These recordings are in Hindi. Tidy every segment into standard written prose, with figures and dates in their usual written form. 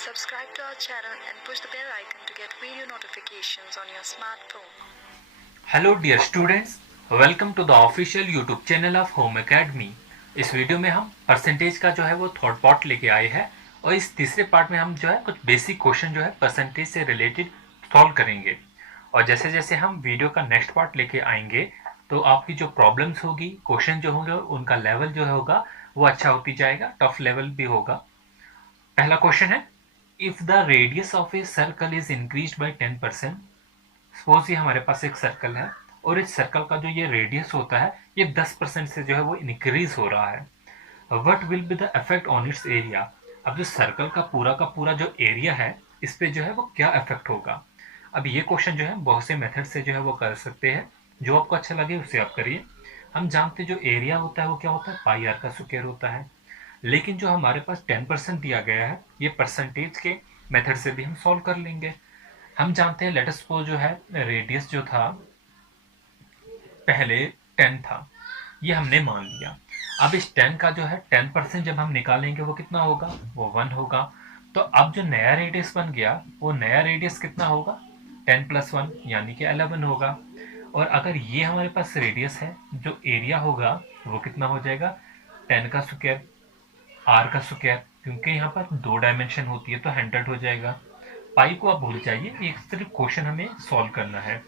Subscribe to our channel and push the bell icon to get video notifications on your smartphone. Hello dear students, welcome to the official YouTube channel of Home Academy. इस वीडियो में हम परसेंटेज का जो है वो थर्ड पार्ट लेके आए हैं और इस तीसरे पार्ट में हम जो है कुछ बेसिक क्वेश्चन जो है परसेंटेज से रिलेटेड सॉल्व करेंगे। और जैसे जैसे हम वीडियो का नेक्स्ट पार्ट लेके आएंगे तो आपकी जो प्रॉब्लम्स होगी, क्वेश्चन जो होंगे, उनका लेवल जो होगा वो अच्छा होती जाएगा, टफ लेवल भी होगा। पहला क्वेश्चन है, if the radius of a circle is increase by 10%। Suppose ये हमारे पास एक सर्कल है और इस सर्कल का जो ये रेडियस होता है ये 10% से जो है वो इंक्रीज हो रहा है। What will be the effect on it's area. अब जो सर्कल का पूरा जो एरिया है इस पे जो है वो क्या इफेक्ट होगा। अब ये क्वेश्चन जो है बहुत से मेथड से जो है वो कर सकते हैं, जो आपको अच्छा लगे उसे आप करिए। हम जानते जो एरिया होता है वो क्या होता है, पाई आर का स्क्वायर होता है। लेकिन जो हमारे पास 10% दिया गया है ये परसेंटेज के मेथड से भी हम सॉल्व कर लेंगे। हम जानते हैं, लेट अस सपोज जो है रेडियस जो था पहले 10 था, ये हमने मान लिया। अब इस 10 का जो है 10% जब हम निकालेंगे वो कितना होगा, वो 1 होगा। तो अब जो नया रेडियस बन गया वो नया रेडियस कितना होगा, 10 + 1 यानी कि 11 होगा। और अगर ये हमारे पास रेडियस है, जो एरिया होगा वो कितना हो जाएगा, 10 का स्क्वायर आर का स्क्वायर, क्योंकि यहाँ पर 2 डायमेंशन होती है तो 100 हो जाएगा। पाई को आप भूल जाइए, एक सिर्फ क्वेश्चन हमें सॉल्व करना है।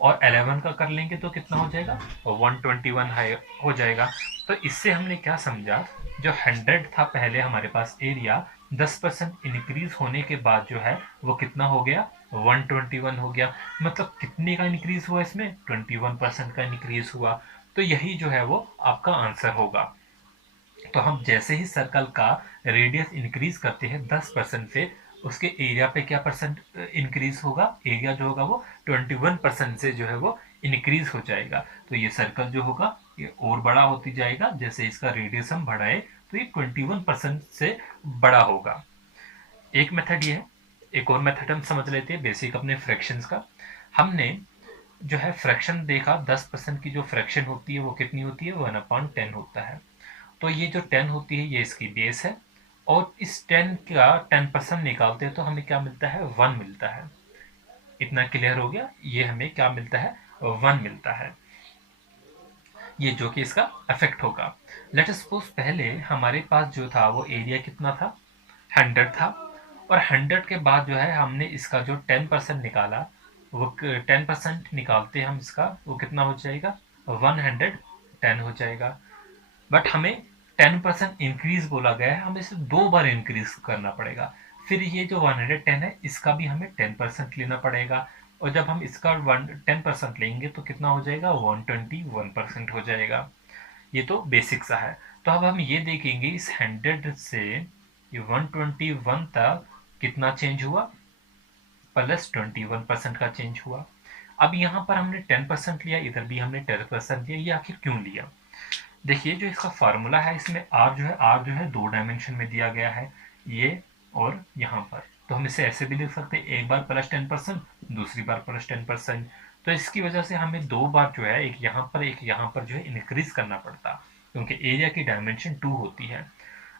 और 11 का कर लेंगे तो कितना हो जाएगा, 121 हो जाएगा। तो इससे हमने क्या समझा, जो 100 था पहले हमारे पास एरिया, 10% इंक्रीज होने के बाद जो है वो कितना हो गया, 121 हो गया। मतलब कितने का इंक्रीज हुआ इसमें, 21% का इंक्रीज हुआ। तो यही जो है वो आपका आंसर होगा। तो हम जैसे ही सर्कल का रेडियस इंक्रीज करते हैं 10% से, उसके एरिया पे क्या परसेंट इंक्रीज होगा, एरिया जो होगा वो 21% से जो है वो इंक्रीज हो जाएगा। तो ये सर्कल जो होगा ये और बड़ा होती जाएगा, जैसे इसका रेडियस हम बढ़ाए तो ये 21% से बड़ा होगा। एक मेथड ये है। एक और मेथड हम समझ लेते हैं बेसिक अपने फ्रैक्शंस का। हमने जो है फ्रैक्शन देखा, 10% की जो फ्रैक्शन होती है वो कितनी होती है, 1/10 होता है। तो ये जो 10 होती है ये इसकी बेस है, और इस 10 का 10% निकालते हैं तो हमें क्या मिलता है, 1 मिलता है। इतना क्लियर हो गया, ये हमें क्या मिलता है, 1 मिलता है। ये जो कि इसका इफेक्ट होगा। लेट अस सपोज पहले हमारे पास जो था वो एरिया कितना था, 100 था। और 100 के बाद जो है हमने इसका जो 10% निकाला, वो 10% निकालते हम इसका, वो कितना हो जाएगा, 110 हो जाएगा। बट हमें 10% इंक्रीज बोला गया है, हमें इसे 2 बार इंक्रीज करना पड़ेगा। फिर ये जो 110 है इसका भी हमें 10% लेना पड़ेगा। और जब हम इसका 10% लेंगे तो कितना हो जाएगा, 121% हो जाएगा। ये तो बेसिक सा है। तो अब हम ये देखेंगे इस 100 से ये 121 तक कितना चेंज हुआ, +21% का चेंज हुआ। अब यहाँ पर हमने 10% लिया, इधर भी हमने 10% लिया। ये आखिर क्यों लिया, देखिए जो इसका फार्मूला है इसमें आर जो है 2 डायमेंशन में दिया गया है, ये और यहाँ पर। तो हम इसे ऐसे भी लिख सकते हैं, एक बार +10%, दूसरी बार +10%। तो इसकी वजह से हमें 2 बार जो है, एक यहाँ पर जो है इंक्रीज करना पड़ता, क्योंकि एरिया की डायमेंशन 2 होती है।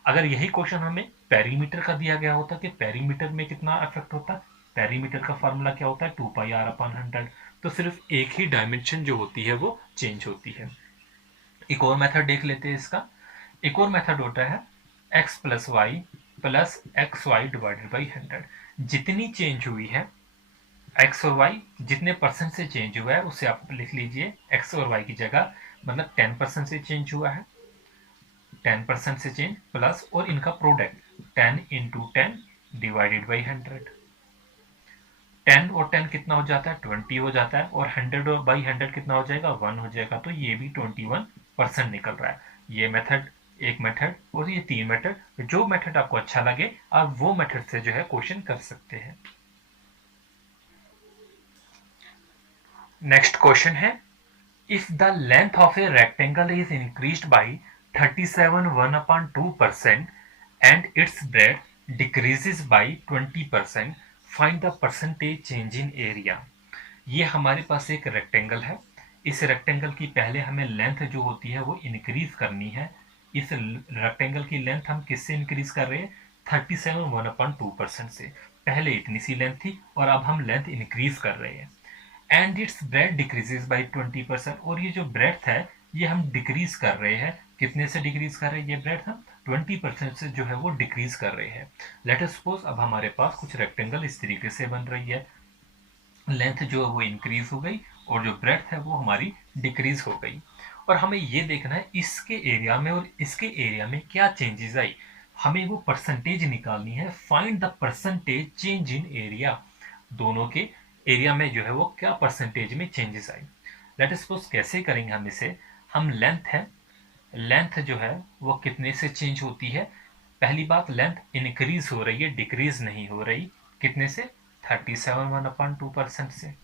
अगर यही क्वेश्चन हमें पेरीमीटर का दिया गया होता कि पेरीमीटर में कितना इफेक्ट होता, पेरीमीटर का फार्मूला क्या होता है, 2πr/100। तो सिर्फ एक ही डायमेंशन जो होती है वो चेंज होती है। एक और मेथड देख लेते हैं इसका। एक और मेथड होता है x + y + xy / 100। जितनी चेंज हुई है x और y, जितने परसेंट से चेंज हुआ है उसे आप लिख लीजिए x और y की जगह। मतलब 10% से चेंज हुआ है, 10% से चेंज प्लस और इनका प्रोडक्ट 10 × 10 / 100। 10 और 10 कितना हो जाता है, 20 हो जाता है। और 100/100 कितना हो जाएगा, 1 हो जाएगा। तो ये भी 21% निकल रहा है। ये मेथड, एक मेथड, और ये 3 मेथड। जो मेथड आपको अच्छा लगे आप वो मेथड से जो है क्वेश्चन कर सकते हैं। नेक्स्ट क्वेश्चन है, if the length of a rectangle is increased by 37 1/2% and its breadth decreases by 20%, find the percentage change in area। ये हमारे पास एक रेक्टेंगल है। इस रेक्टेंगल की पहले हमें लेंथ जो होती है वो इंक्रीज करनी है। इस रेक्टेंगल की लेंथ हम किससे इंक्रीज कर रहे हैं, 37 1/2% से। पहले इतनी सी लेंथ थी और अब हम लेंथ इंक्रीज कर रहे हैं। And it's bread decreases by 20%, और ये जो ब्रेथ है ये हम डिक्रीज कर रहे हैं। कितने से डिक्रीज कर रहे हैं? ये ब्रेथ हम 20% से जो है वो डिक्रीज कर रहे हैं। लेट अस सपोज अब हमारे पास कुछ रेक्टेंगल इस तरीके से बन रही है, लेंथ जो है वो इंक्रीज हो गई और जो ब्रेथ है वो हमारी डिक्रीज हो गई। और हमें ये देखना है इसके एरिया में और इसके एरिया में क्या चेंजेस आई। हमें वो परसेंटेज निकालनी है। Find the percentage change in area. दोनों के एरिया में जो है वो क्या परसेंटेज में चेंजेस आई। लेट अस सपोज कैसे करेंगे हम इसे। हम लेंथ है, लेंथ जो है वो कितने से चेंज होती है। पहली बात, लेंथ इंक्रीज हो रही है, डिक्रीज नहीं हो रही। कितने से? 37 1/2% से।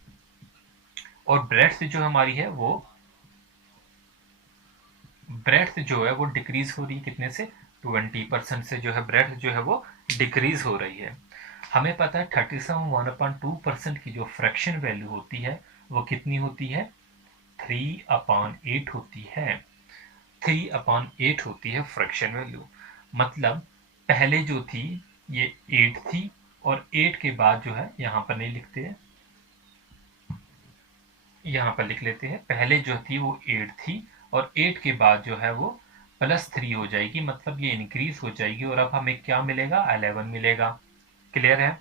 और ब्रेड्थ जो हमारी है वो ब्रेड्थ जो है वो डिक्रीज हो रही है। कितने से? 20% से जो है ब्रेड्थ जो है वो डिक्रीज हो रही है। हमें पता है 37 1/2% की जो फ्रैक्शन वैल्यू होती है वो कितनी होती है? 3/8 होती है। 3/8 होती है फ्रैक्शन वैल्यू। मतलब पहले जो थी ये 8 थी और 8 के बाद जो है यहां पर नहीं लिखते हैं, यहां पर लिख लेते हैं। पहले जो थी वो 8 थी और 8 के बाद जो है वो +3 हो जाएगी, मतलब ये इंक्रीज हो जाएगी और अब हमें क्या मिलेगा? 11 मिलेगा। क्लियर है?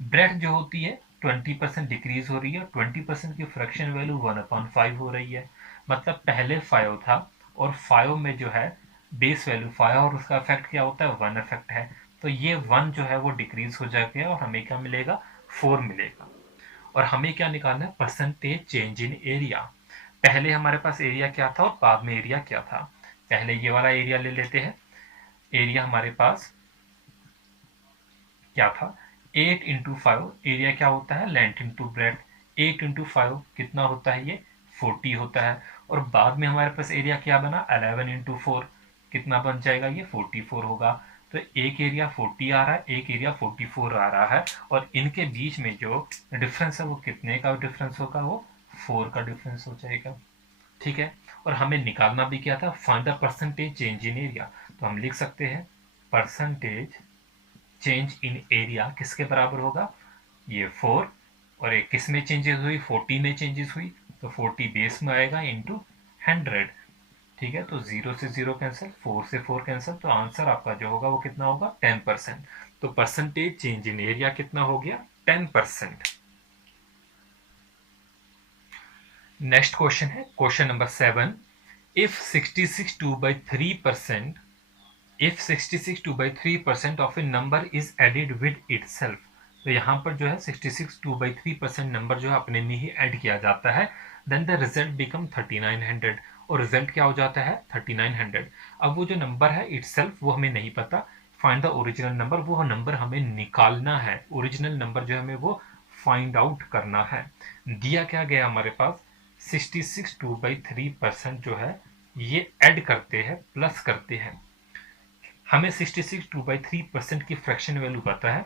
ब्रेथ जो होती है 20% डिक्रीज हो रही है, 20% की फ्रैक्शन वैल्यू 1/5 हो रही है। मतलब पहले 5 था और 5 में जो है बेस वैल्यू 5 और उसका इफेक्ट क्या होता है? 1 इफेक्ट है। तो ये 1 जो है वो डिक्रीज हो जाएगा और हमें क्या मिलेगा? 4 मिलेगा। और हमें क्या निकालना है? Percentage change in area. पहले हमारे पास एरिया क्या था और बाद में एरिया क्या था। पहले ये वाला एरिया ले लेते हैं। एरिया हमारे पास क्या था? 8 × 5। एरिया क्या होता है? Length into breadth. 8 × 5 कितना होता है? ये 40 होता है। और बाद में हमारे पास एरिया क्या बना? 11 × 4 कितना बन जाएगा? ये 44 होगा। तो एक एरिया 40 आ रहा है, एक एरिया 44 आ रहा है, और इनके बीच में जो डिफरेंस है वो कितने का डिफरेंस होगा? वो 4 का डिफरेंस हो जाएगा। ठीक है। और हमें निकालना भी क्या था? Find the percentage change in area. तो हम लिख सकते हैं परसेंटेज चेंज इन एरिया किसके बराबर होगा? ये 4। और एक किस में चेंजेस हुई? 40 में चेंजेस हुई, तो 40 बेस में आएगा इंटू 100। ठीक है। तो 0 से 0 कैंसिल, 4 से 4 कैंसिल, तो आंसर आपका जो होगा वो कितना होगा? 10%। तो परसेंटेज चेंज इन एरिया कितना हो गया? 10%। नेक्स्ट क्वेश्चन है question number 7। If 66 2/3% if 66 2/3% of a number is added with itself, तो यहाँ पर जो है 66 2/3% नंबर जो है अपने में ही ऐड किया जाता है, then the result become 3900, और रिजल्ट क्या हो जाता है? 3900। अब वो जो नंबर है itself वो हमें नहीं पता। फाइंड द ओरिजिनल नंबर, वो नंबर हमें निकालना है। ओरिजिनल नंबर जो है हमें वो फाइंड आउट करना है। दिया क्या गया हमारे पास? 66 2/3% जो है ये ऐड करते हैं, प्लस करते हैं। हमें 66 2/3% की फ्रैक्शन वैल्यू पता है।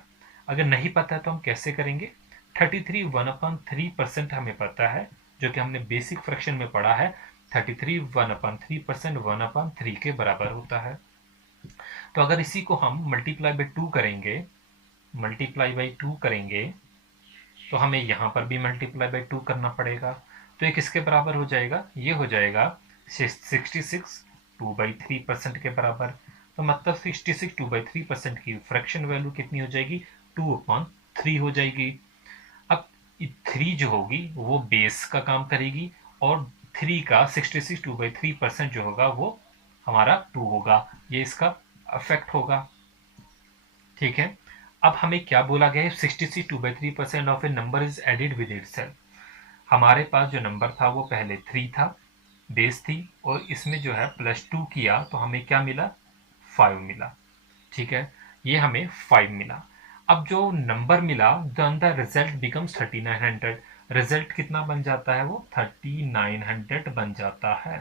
अगर नहीं पता है तो हम कैसे करेंगे? 33 1/3% हमें पता है, जो कि हमने बेसिक फ्रैक्शन में पढ़ा है। 33 1/3% 1/3 के बराबर होता है। तो अगर इसी को हम मल्टीप्लाई बाई 2 करेंगे, मल्टीप्लाई बाई 2 करेंगे, तो हमें यहाँ पर भी मल्टीप्लाई बाई 2 करना पड़ेगा। तो ये किसके बराबर हो जाएगा? ये हो जाएगा 66 2/3% के बराबर। तो मतलब 66 2/3% की फ्रैक्शन वैल्यू कितनी हो जाएगी? 2/3 हो जाएगी। अब 3 जो होगी वो बेस का काम करेगी, और 3 का 66 2/3% जो होगा वो हमारा 2 होगा। ये इसका अफेक्ट होगा। ठीक है। अब हमें क्या बोला गया है? 66 2/3% of a number is added with itself. हमारे पास जो नंबर था वो पहले 3 था, बेस थी, और इसमें जो है +2 किया तो हमें क्या मिला? 5 मिला। ठीक है। ये हमें 5 मिला। अब जो नंबर मिला, then the result becomes 3900। Result कितना बन जाता है? वो 3900 बन जाता है।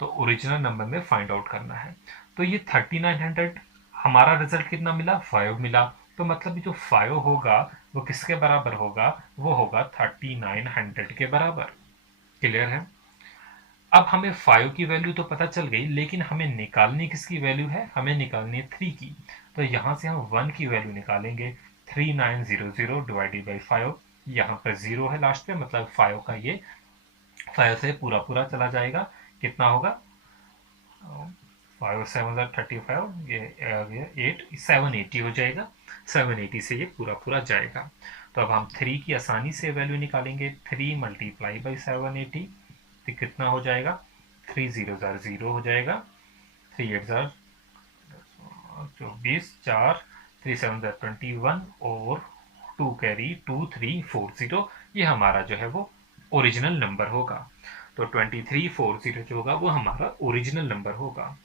तो ओरिजिनल नंबर में फाइंड आउट करना है। तो ये 3900, हमारा रिजल्ट कितना मिला? 5 मिला। तो मतलब जो 5 होगा वो किसके बराबर होगा? वो होगा 3900 के बराबर। क्लियर है? अब हमें 5 की वैल्यू तो पता चल गई, लेकिन हमें निकालनी किसकी वैल्यू है? हमें निकालनी है 3 की। तो यहाँ से हम 1 की वैल्यू निकालेंगे। 3900 डिवाइडेड बाई 5, यहाँ पर 0 है लास्ट में, मतलब 5 का ये 5 से पूरा पूरा चला जाएगा। कितना होगा? 5 7 35, ये 8 780 हो जाएगा। 780 से ये पूरा पूरा जाएगा। तो अब हम 3 की आसानी से वैल्यू निकालेंगे। 3 मल्टीप्लाई बाई 780, तो कितना हो जाएगा? 3 0 0 हो जाएगा। 3 8 24, 4 3 7 21 और 2 कैरी 2 3 4 0, ये हमारा जो है वो ओरिजिनल नंबर होगा। तो 2340 जो होगा वो हमारा ओरिजिनल नंबर होगा।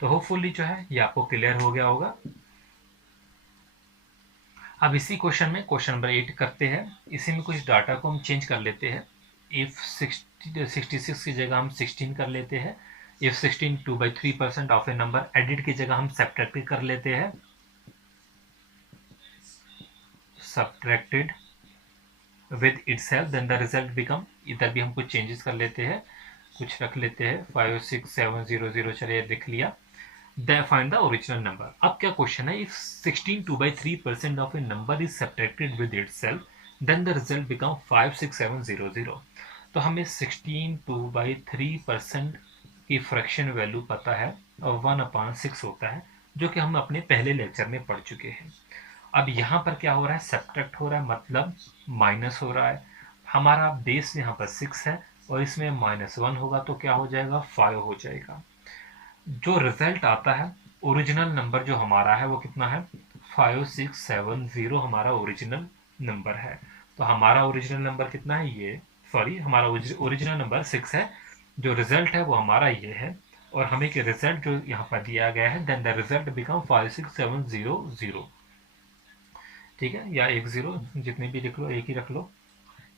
तो होपफुली जो है ये आपको क्लियर हो गया होगा। अब इसी क्वेश्चन में क्वेश्चन नंबर 8 करते हैं। इसी में कुछ डाटा को हम चेंज कर लेते हैं। इफ 66 की जगह हम 16 कर लेते हैं। If 16 2/3% of a number, edit की जगह हम सब्ट्रैक्ट कर लेते हैं। Subtracted with itself then the result become, इधर भी हम कुछ चेंजेस कर लेते हैं, कुछ रख लेते हैं। 56700 चलिए लिख लिया। Find the original number. अब क्या क्वेश्चन है? If 16 2/3% of a number is subtracted with itself, then the result become 56700. तो हमें 16 2/3% की फ्रैक्शन वैल्यू पता है और 1/6 होता है, जो कि हम अपने पहले लेक्चर में पढ़ चुके हैं। अब यहाँ पर क्या हो रहा है? सब्ट्रैक्ट हो रहा है, मतलब माइनस हो रहा है। हमारा बेस यहाँ पर 6 है और इसमें -1 होगा तो क्या हो जाएगा? 5 हो जाएगा। जो रिजल्ट आता है, ओरिजिनल नंबर जो हमारा है वो कितना है? 5670 हमारा ओरिजिनल नंबर है। तो हमारा ओरिजिनल नंबर कितना है? ये सॉरी, हमारा ओरिजिनल नंबर 6 है। जो रिजल्ट है वो हमारा ये है, और हमें के रिजल्ट जो यहाँ पर दिया गया है, देन द रिजल्ट बिकम 56700। ठीक है, या 10, जितने भी लिख लो एक ही रख लो।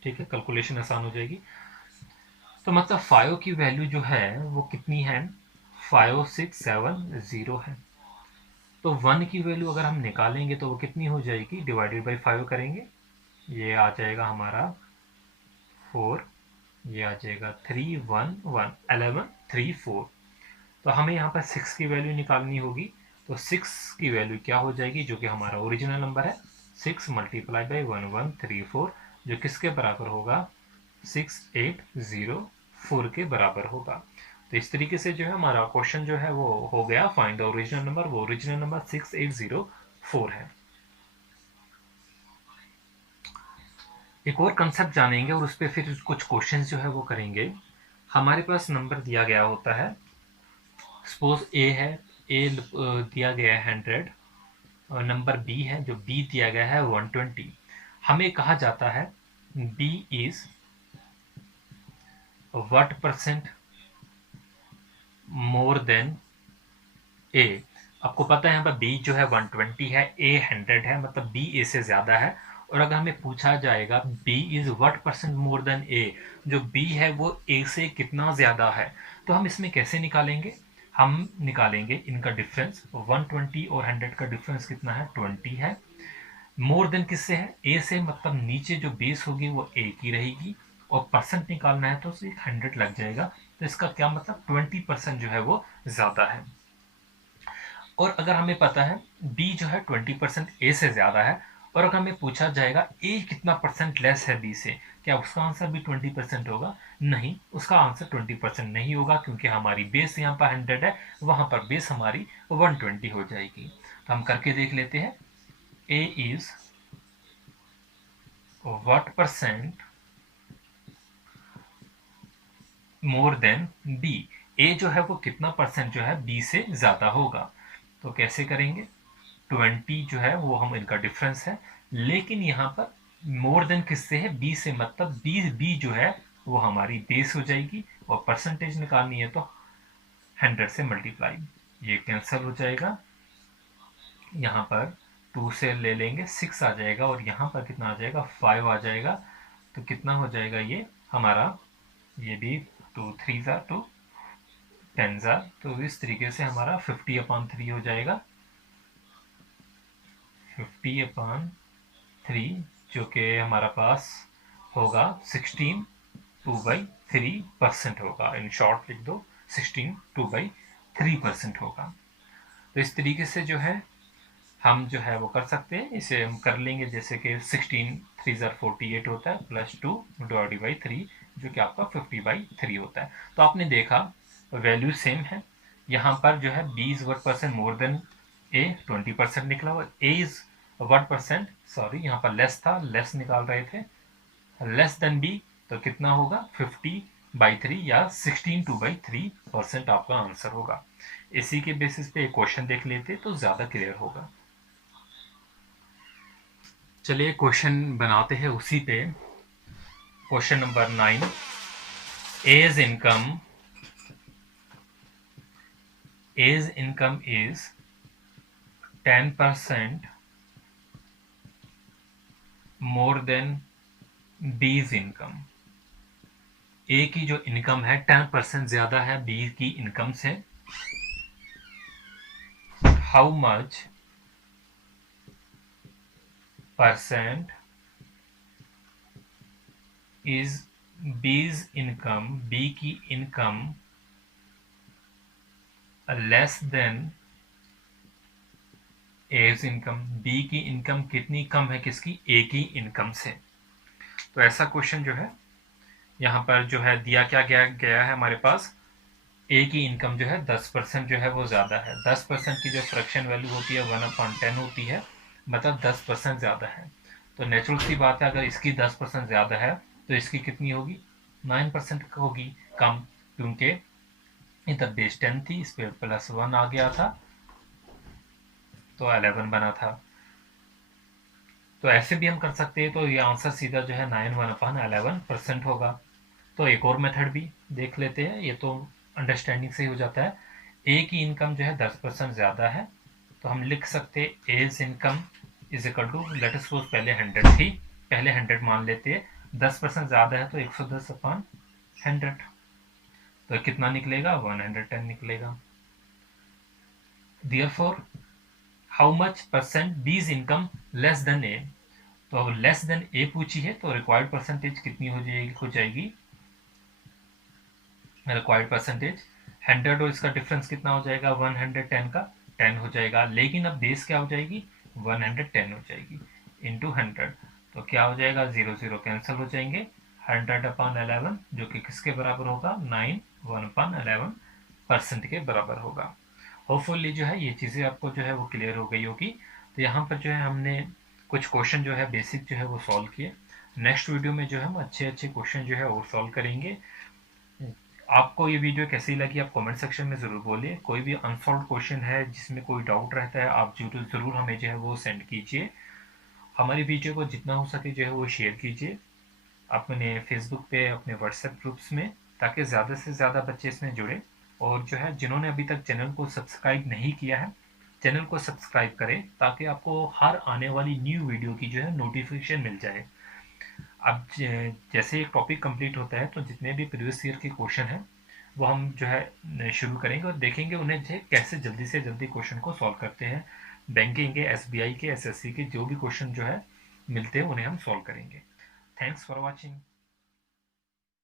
ठीक है, कैलकुलेशन आसान हो जाएगी। तो मतलब 5 की वैल्यू जो है वो कितनी है? 5670 है। तो 1 की वैल्यू अगर हम निकालेंगे तो वो कितनी हो जाएगी? डिवाइडेड बाई 5 करेंगे, ये आ जाएगा हमारा 4, ये आ जाएगा 3 1 1 11 3 4। तो हमें यहाँ पर 6 की वैल्यू निकालनी होगी। तो 6 की वैल्यू क्या हो जाएगी? जो कि हमारा ओरिजिनल नंबर है, 6 मल्टीप्लाई बाई 1134, जो किसके बराबर होगा? 6804 के बराबर होगा। तो इस तरीके से जो है हमारा क्वेश्चन जो है वो हो गया। फाइंड द ओरिजिनल नंबर, वो ओरिजिनल नंबर 6804 है। एक और कंसेप्ट जानेंगे और उस पर फिर कुछ क्वेश्चंस जो है वो करेंगे। हमारे पास नंबर दिया गया होता है, सपोज ए है, ए दिया गया है 100, और नंबर बी है, जो बी दिया गया है 120। हमें कहा जाता है B is what percent more than A. आपको पता है यहाँ पर बी जो है 120 है, ए 100 है, मतलब बी ए से ज्यादा है। और अगर हमें पूछा जाएगा B is what percent more than A, जो बी है वो ए से कितना ज्यादा है, तो हम इसमें कैसे निकालेंगे? हम निकालेंगे इनका डिफरेंस। 120 और 100 का डिफरेंस कितना है? 20 है। मोर देन किससे है? ए से, मतलब नीचे जो बेस होगी वो ए की रहेगी, और परसेंट निकालना है तो उसे 100 लग जाएगा। तो इसका क्या मतलब? 20% जो है वो ज्यादा है। और अगर हमें पता है b जो है 20% a से ज्यादा है, और अगर हमें पूछा जाएगा a कितना परसेंट लेस है b से, क्या उसका आंसर भी 20% होगा? नहीं, उसका आंसर 20% नहीं होगा, क्योंकि हमारी बेस यहाँ पर 100 है, वहां पर बेस हमारी 120 हो जाएगी। तो हम करके देख लेते हैं। a is what percent more then b, a जो है वो कितना परसेंट जो है b से ज्यादा होगा। तो कैसे करेंगे? 20 जो है वो हम इनका डिफरेंस है, लेकिन यहाँ पर मोर देन किससे है? बी से, मतलब बी जो है वो हमारी बेस हो जाएगी, और परसेंटेज निकालनी है तो 100 से मल्टीप्लाई, ये कैंसिल हो जाएगा। यहाँ पर 2 से ले लेंगे, 6 आ जाएगा, और यहाँ पर कितना आ जाएगा? 5 आ जाएगा। तो कितना हो जाएगा ये हमारा? ये भी 2 3 2 10, तो इस तरीके से हमारा 50/3 हो जाएगा। 50/3, जो कि हमारा पास होगा 16 2/3% होगा। इन शॉर्ट लिख दो 16 2/3% होगा। तो इस तरीके से जो है हम जो है वो कर सकते हैं। इसे हम कर लेंगे, जैसे कि 16 3 48 होता है, प्लस 2 डिवाइड बाई 3 जो कि आपका 50/3 होता है। तो आपने देखा वैल्यू सेम है। यहाँ पर जो है b is 1% more than a 20% निकला, और a इज 1%, सॉरी यहाँ पर लेस था, लेस निकाल रहे थे, लेस देन b, तो कितना होगा 50/3 या 16 2/3% आपका आंसर होगा। इसी के बेसिस पे एक क्वेश्चन देख लेते तो ज़्यादा क्लियर होगा। चलिए क्वेश्चन बनाते हैं उसी पे। Question number 9, A's income is 10% more than B's income. A की जो इनकम है 10% ज्यादा है बी की इनकम से। How much percent is B's income, B की income less than A's income. B की इनकम कितनी कम है किसकी, ए की इनकम से। तो ऐसा क्वेश्चन जो है यहाँ पर जो है दिया क्या गया है हमारे पास, ए की इनकम जो है 10% जो है वो ज़्यादा है। 10% की जो फ्रैक्शन वैल्यू होती है 1/10 होती है, मतलब 10% ज़्यादा है। तो नेचुरल सी बात है, अगर इसकी 10% ज़्यादा है तो इसकी कितनी होगी, 9% होगी कम, क्योंकि इधर बेस 10 थी, इस पर प्लस 1 आ गया था तो 11 बना था। तो ऐसे भी हम कर सकते हैं, तो ये आंसर सीधा जो है 9/11% होगा। तो एक और मेथड भी देख लेते हैं, ये तो अंडरस्टैंडिंग से ही हो जाता है। ए की इनकम जो है 10% ज़्यादा है, तो हम लिख सकते हैं as income is equal to, let us suppose पहले 100 थी, पहले 100 मान लेते हैं, 10% ज़्यादा है तो 110/100, तो कितना निकलेगा 110 निकलेगा। Therefore, how much percent B's income less than A, तो लेस देन ए पूछी है तो रिक्वायर्ड परसेंटेज कितनी हो जाएगी रिक्वायर्ड परसेंटेज 100, और इसका डिफरेंस कितना हो जाएगा 110 का 10 हो जाएगा। लेकिन अब बेस क्या हो जाएगी 110 हो जाएगी इंटू 100, तो क्या हो जाएगा 0 0 कैंसिल हो जाएंगे, 100/11 जो कि किसके बराबर होगा 9 1/11% के बराबर होगा। होपफुली जो है ये चीज़ें आपको जो है वो क्लियर हो गई होगी। तो यहाँ पर जो है हमने कुछ क्वेश्चन जो है बेसिक जो है वो सॉल्व किए। नेक्स्ट वीडियो में जो है हम अच्छे क्वेश्चन जो है और सॉल्व करेंगे। आपको ये वीडियो कैसी लगी आप कमेंट सेक्शन में ज़रूर बोलिए। कोई भी अनसॉल्व क्वेश्चन है जिसमें कोई डाउट रहता है आप ज़रूर हमें जो है वो सेंड कीजिए। हमारी वीडियो को जितना हो सके जो है वो शेयर कीजिए अपने फेसबुक पे, अपने व्हाट्सएप ग्रुप्स में, ताकि ज़्यादा से ज़्यादा बच्चे इसमें जुड़े। और जो है जिन्होंने अभी तक चैनल को सब्सक्राइब नहीं किया है, चैनल को सब्सक्राइब करें ताकि आपको हर आने वाली न्यू वीडियो की जो है नोटिफिकेशन मिल जाए। अब जैसे एक टॉपिक कंप्लीट होता है तो जितने भी प्रीवियस ईयर के क्वेश्चन हैं वो हम जो है शुरू करेंगे और देखेंगे उन्हें जो है कैसे जल्दी से जल्दी क्वेश्चन को सॉल्व करते हैं। बैंकिंग के, एसबीआई के, एसएससी के जो भी क्वेश्चन जो है मिलते हैं उन्हें हम सॉल्व करेंगे। Thanks for watching.